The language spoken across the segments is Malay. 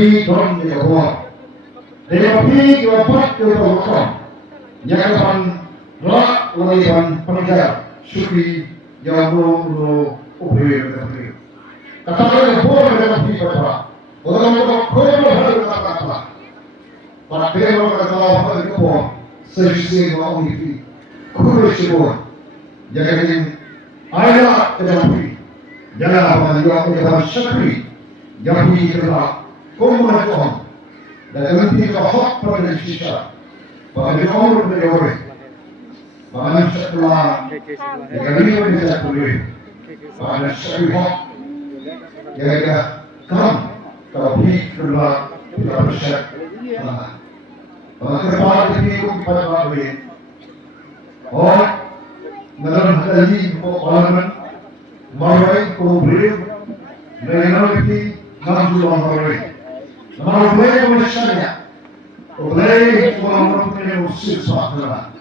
He don't make a war. They are big, you are part of the world. Yakapan, Rock, Layan, Panaja, Shuki, Yamu, Ubi, Kataka, Board, people, Olam, Kota, but they are not the poor, so you say, only Kurishibor, Yagain, Aya, Yamapi, Yana, Yaman Shakri, Yapi, Komaton, the empty of a hot product shisha, but the owner of the ore, Banan Shakla, the Gariba is at the way, Banan Shakri hot, Yaga, come, Kapi, Kula, Shak, Banan people, Patawe, or Madam Hali, Parliament, Marai, Brave, Minority, Namjuan Marai. Marai was Shania, Oblay, one of 6 after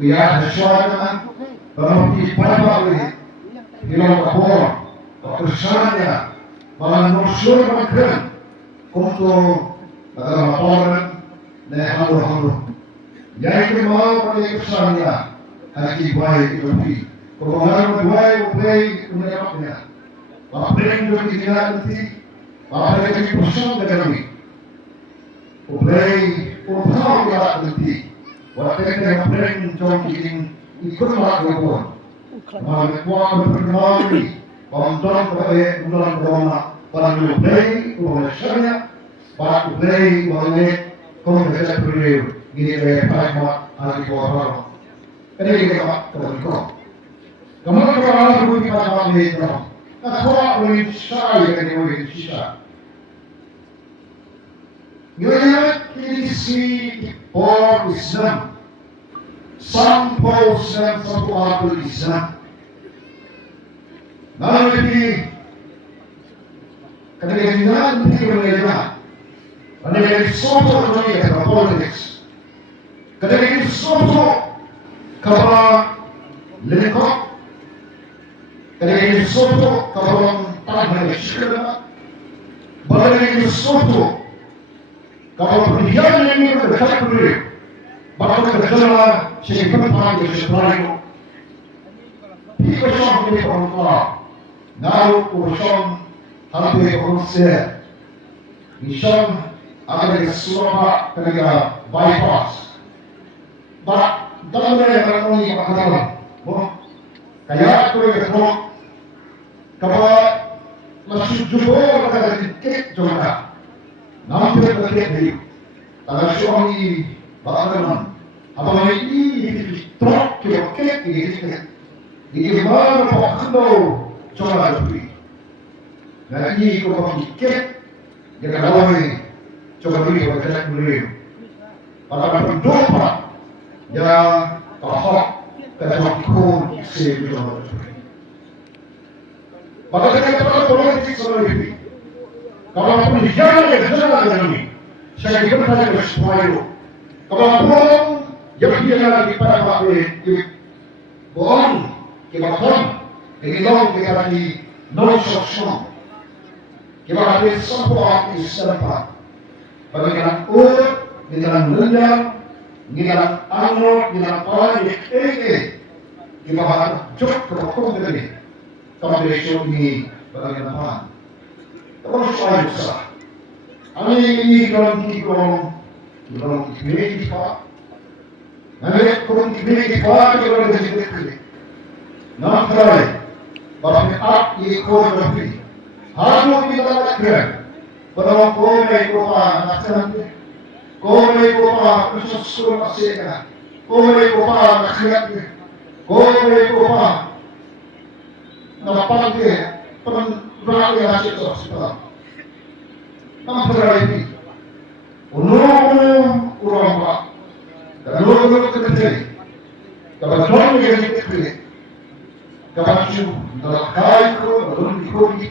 we had the Shana, Barampi Patawe, Hilon of Shania, Baran Shurman Krim, Konto, Madame Parliament, Nehano, Yakima, Shania. Haki buai itu, kalau orang buai buai punya apa yang jadi kita nanti, apa yang jadi persoalan dengan ini, buai orang kita nanti, apa yang jadi ikut melakukan, melakukan perkembangan, kontrol kepada undang-undang, para buai orang para buai orang komunikasi beliau, gini pragma hati orang. Kali kita terbuka. Kamu kalau budi pada mereka, kalau orang Syai yang orang Syai, mereka kisi por Islam, sampai Islam satu apa Islam. Nabi ketika kita mereka, mereka soto mereka politics, ketika kita soto Kapal lekok, kadang soto kapal tanah sekolah, balik soto kapal perjalanan ini berdekat beri, bakal berjalan sehingga pagi sesuatu. Pikusan dari orang, naru urusan hampir urusan, misal ada keseluruhan kerja bypass, dalam mereka ini makanan, kaya tu yang kau, kalau masih jumpa pada titik jumpa, nampak titik ni, kalau suami bagaimana, apa ini truk titik ini mana pakno jumpa tu, dan ini kau titik, yang kalau ini jumpa tu berjalan boleh, pada berdoa. Ya, tahap kecuali sebuah. Pada ketika politik sendiri, kalau pun jalan ini, saya kira bersesuai. Kalau pun yang dia pada waktu bohong, kebakaran, ini kita di non solution. Kita ada sebuah istilah, bagaimana dengan rendah. Ngilang ano, ngilang orang yang kita jok terpotong dari kombinasi ini bagaimana? Terus saya usah. Ini dalam kita pak. Nanti kalau kita pak kita ada di sini. Nampak, bapak ak ikut lebih. Harus kita lakukan. Pada waktu itu apa? Kau mereka bersusun asyik, kau mereka berkhidmat, kau mereka nampak dia penerapi asyik sosial. Nampak ini, orang pak, dan orang kerja, kalau orang yang kerja, kalau dalam kaiku, dalam dikoi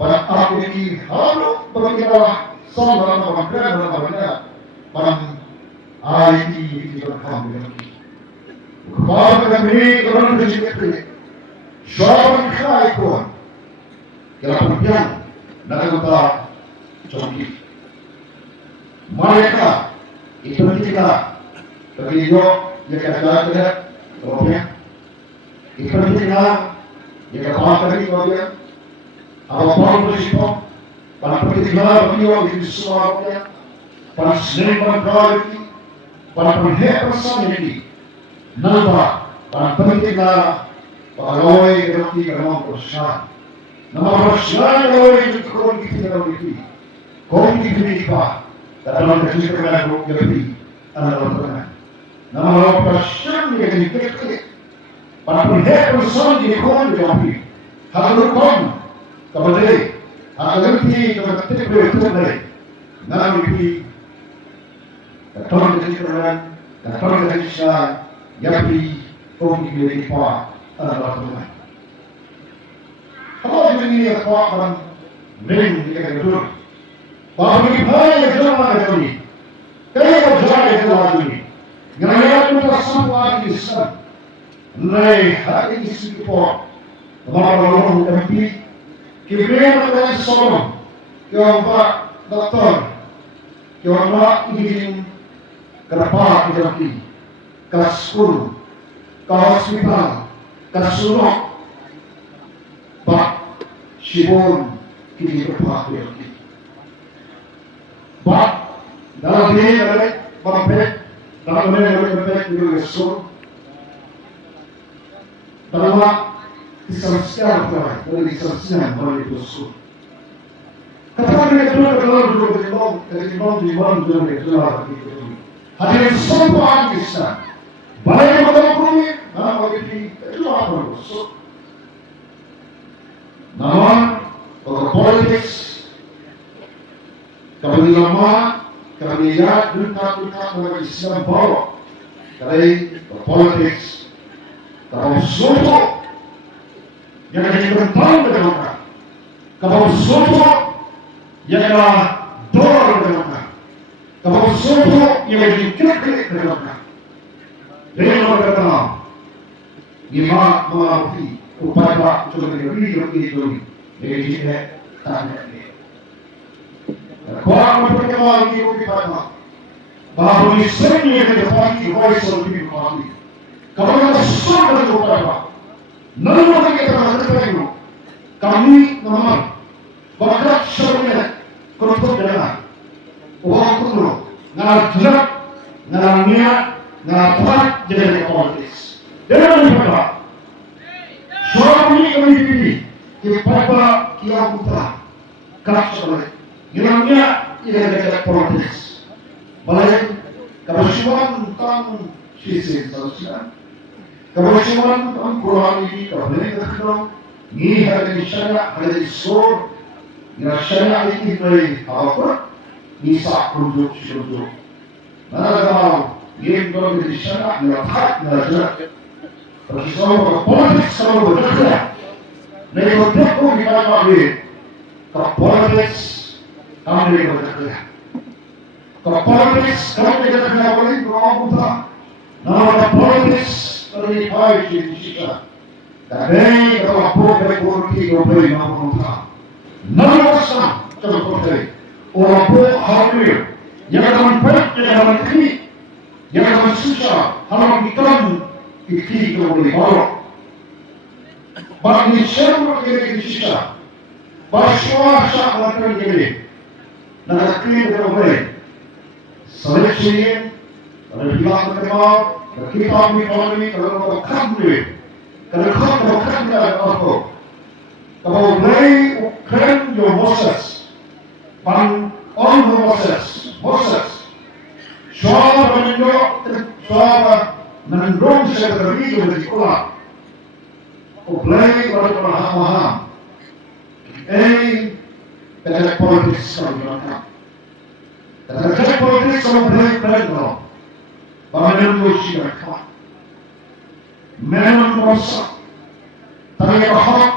pada apa ini harus berkira sama dalam berkira Parang IT berkembang. Kepala kami orang berjaya. Seorang kaya pun, kalau punya nak kita contoh. mereka itu kita begitu jika kita Robert itu kita jika pasal itu dia apa pun berisiko pada kita beliau itu semua dia pada seniman pribadi pada perhepasan ini nampak pada kita pada loi berarti kerana persoalan nama persoalan loi itu kau kita berarti kau kita dalam kehidupan berarti adalah nama persoalan yang diketahui pada perhepasan di kau berarti harus kau kepada agar kita berarti nama itu Datang dari kerana, datang dari syar, yapi, kami boleh kuat adalah Tuhan. Kalau ini kuat dan meng kita betul, bahawa kita yang jalan ini, kita jalan ini, kerana kita semua di sana, naik hari ini sikapor, bahawa orang yapi, kita berada di sana, kita datang, kita ingin kerapa kita ke sekolah, ke hospital, ke surau, bak sibon kita kerapa kita. Bak dalam dia ada bampet, dalam dia ada bampet juga sekolah. Dalam disaksikan kita, dari disaksikan dari itu sekolah. Kata mereka juga kalau di dalam juga hadirin semua bisa. Baik mengakui, nama bagi itu apa maksud? Nama politik, kami lama, kami lihat dunia bagi Islam bawa, dari politik, kalau suatu yang ditentang dengan kalau suatu yang dorong dengan kalau suatu yang dikritik dengan dengan kata lima mengaruhi upaya untuk diri itu dari sini tanda ini. Kalau perkembangan itu kita bahawa misalnya yang dapat voice of the people, kalau kita sudah berupaya, nama kita berupaya, kami nama bakat sebenarnya untuk dengan orang kuno, nggak jelas, nggak niat, nggak kuat jadi politik. Dengan apa? Suami kami pilih kepada kiam putra, kerap sekali. Nilainya ia dekat politik. Balik kebersihan tentang sisi sosial, kebersihan tentang Quran ini kebenaran kita, ni ada di syariat, ada di sur, ni syariat ini dari apa? Nisa rujuk syurjuk. Mana kalau ni kalau di syariat, ni hak, ni jelas. Persoalan politik selalu berbeda. Nih politik pun kita ambil politik kami berbeda. Politik kami berbeda boleh berapa putra. Nama politik dari baik di kita. Tapi kalau politik boleh berapa putra. Nama sama contohnya. Orang pun hamil, yang akan baik, yang akan kiri, yang akan susah, haram ikan. Ikti itu boleh bawa. Bagi semua kiri kita, bersuasa akan kiri. Nak kiri boleh. Seleksi, kalau bilang terkenal, kita ekonomi, kalau kami, kalau kami ada apa? Kalau boleh, ukran your Moses, pan on Moses. Suara menunjuk, suara menurut saya terlihat dari sekolah, mulai dari paham-paham, kerja politik sekali macam, kerja politik sampai berapa, bagaimana usia, memang masa, tarik hak,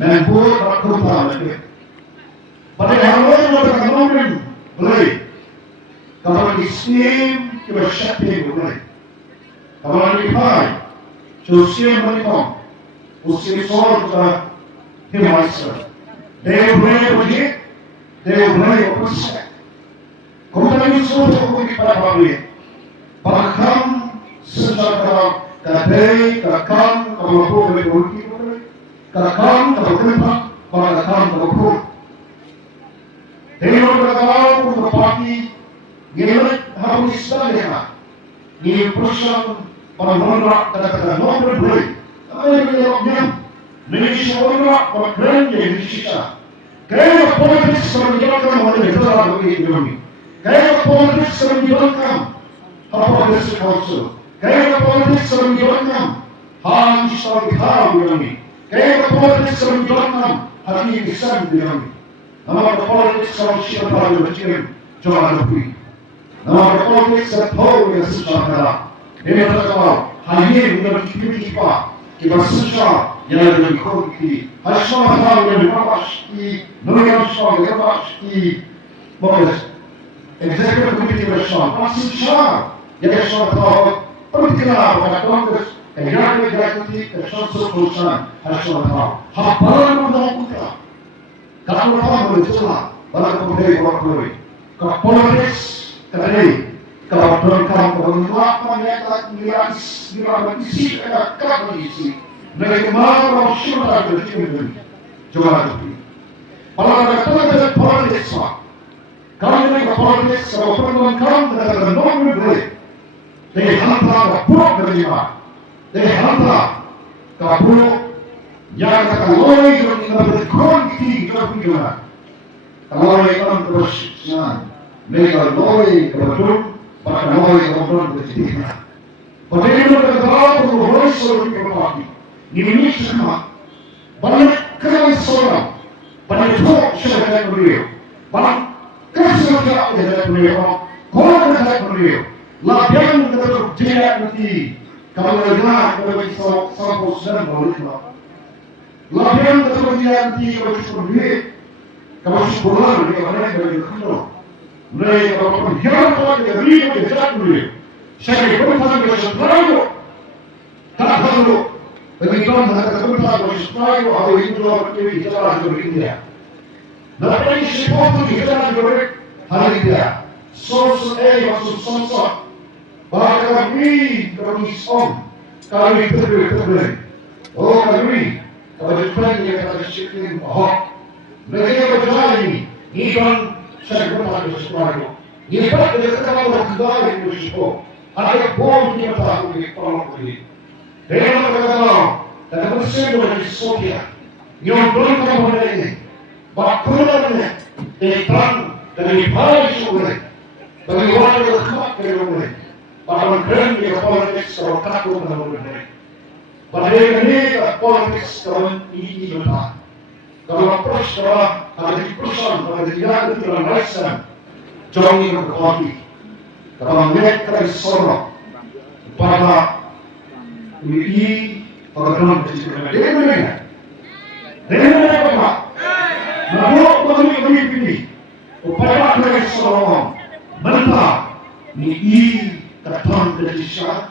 membuat berkumpul lagi. Pada hari ini berkembang boleh. Kalau Islam kita syakir boleh. Kalau dipakai, sosial mereka, usia soal kita himayat. Dia boleh pergi, they will bring a percent. Kung tayo suot kung ipapabili, bakam secara kadai kakam kalau boleh berhenti boleh, kakam kalau kenapa, bakam kalau pun. Tengok kalau pun berparti, ngelet harus istana, ni persoalan orang kata-kata nomor boleh. Apa yang belakangnya? Negeri orang berkeren jadi sisa. Kaya politik menjalankan oleh negara ini. Kaya politik menjalankan apa desa council. Kaya politik menjalankan hal istana ini. Kaya politik menjalankan hati Islam ini. Nama politik sosial pada macam jalan lebih. Nama politik setau yang secara. Ini adalah hanya untuk kita kita susah yang lebih kuat. Asal tahu yang pasti, mereka semua yang pasti, boleh. Executive committee bersama pasti susah. Yang semua tahu perkara pada Kongres, yang executive bersama perusahaan asal tahu. Apa yang mereka lakukan? Kalau tahu bersama, baru kemudian berkumpul. Kalau politik tadi, kalau berkam berlaku yang isi ada isi. Mereka mahu syurga berjumpa jual itu. Kalau ada politik sah, kalau mereka politik sah, perempuan dengan nomor boleh. Dia hantar kapur berjumpa. Dia hantar kapur yang kalau itu berkon tinggi berjumpa. Kalau itu bersih, mereka loi berjumpa, pada loi berjumpa berjumpa. Pada itu mereka berloi seluruh berparti. Ini semua banyak kerana seorang banyak tok syarikat beliau banyak kerana syarikat beliau kalau syarikat beliau lapian terus jaya nanti kalau dengar kalau kita sampai sedang berlaku lapian terus jaya nanti kalau kita beli kalau sekolah mereka dari kecil mereka kalau perjalanan kalau dia beli dia jalan beliau saya berpikir bersesuatu tak perlu. Begitu mereka berkata supaya awal itu orang jalan berbeda. Namun sesuatu di jalan berbeda hari dia. Sos masuk sosok. Bahkan kami som kami terbetul. Oh kami kalau kita kata sekian bahwa mereka berjalan ini kan saya berkata sesuatu. Ini pada kalau kita itu sesuatu. Ada bom kita tahu di kolom ini. Dengan kata dan bersama dengan Sofia, yang belum kamu ini, bakulannya, terang dari hari sore, bagi warga kemak dari mulai, bahwa keren dia politik seorang takut dengan mulai. Pada ini politik seorang ini benar. Kalau persoalan ada di persoalan, pada tidak itu dalam rasa, jauh yang berkuati. Kalau mereka seorang pada ini orang bercakap dengan dia apa? Namun kami ini upaya mereka seorang mentah ni katan kerja,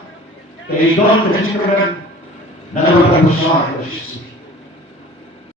kehidupan kerja dengan negara besar Malaysia.